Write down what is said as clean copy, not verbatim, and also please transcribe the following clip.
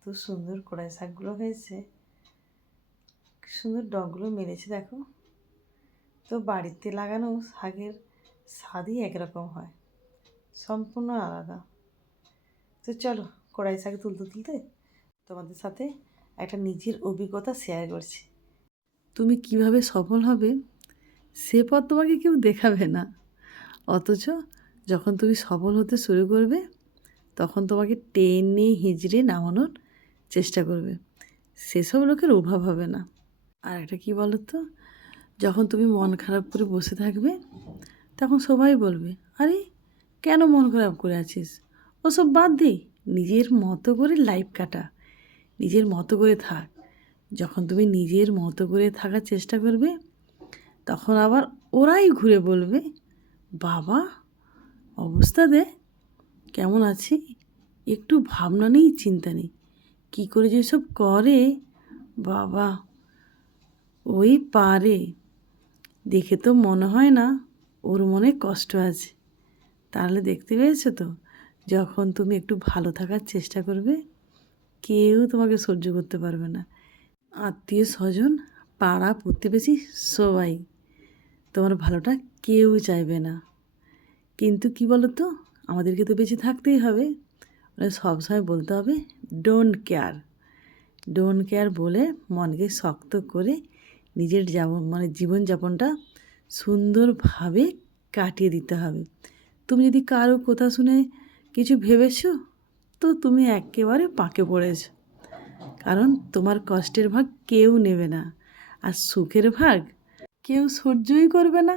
এত সুন্দর কড়াই শাকগুলো হয়েছে, কি সুন্দর ডগগুলো মেরেছে দেখো। তো বাড়িতে লাগানো শাকের স্বাদই একরকম হয়, সম্পূর্ণ আলাদা। তো চলো কড়াই শাক তুলতে তুলতে তোমাদের সাথে একটা নিজের অভিজ্ঞতা শেয়ার করছি। তুমি কিভাবে সফল হবে সে পথ তোমাকে কেউ দেখাবে না, অথচ যখন তুমি সফল হতে শুরু করবে তখন তোমাকে টেনে হিঁচড়ে নামানোর চেষ্টা করবে। সেসব লোকের অভাব হবে না। আর একটা কী বলো তো, যখন তুমি মন খারাপ করে বসে থাকবে তখন সবাই বলবে, আরে কেন মন খারাপ করে আছিস, ওসব বাদ দে, নিজের মতো করে লাইফ কাটা, নিজের মতো করে থাক। যখন তুমি নিজের মতো করে থাকার চেষ্টা করবে তখন আবার ওরাই ঘুরে বলবে, বাবা অবস্থা দে কেমন আছি, একটু ভাবনা নেই, চিন্তা নেই, কী করে যেসব করে, বাবা ওই পারে, দেখে তো মনে হয় না ওর মনে কষ্ট আছে। তাহলে দেখতে পেয়েছো তো, যখন তুমি একটু ভালো থাকার চেষ্টা করবে কেউ তোমাকে সহ্য করতে পারবে না। আত্মীয় স্বজন, পাড়া প্রতিবেশী সবাই তোমার ভালোটা কেউ চাইবে না। কিন্তু কি বলো তো, আমাদেরকে তো বেঁচে থাকতেই হবে, মানে সবসময় বলতে হবে ডোন্ট কেয়ার। ডোন্ট কেয়ার বলে মনকে শক্ত করে নিজের জীবনযাপনটা সুন্দরভাবে কাটিয়ে দিতে হবে। তুমি যদি কারো কথা শুনে কিছু ভেবেছো তো তুমি একেবারে পাকে পড়েছ, কারণ তোমার কষ্টের ভাগ কেউ নেবে না, আর সুখের ভাগ কেউ সহ্যই করবে না।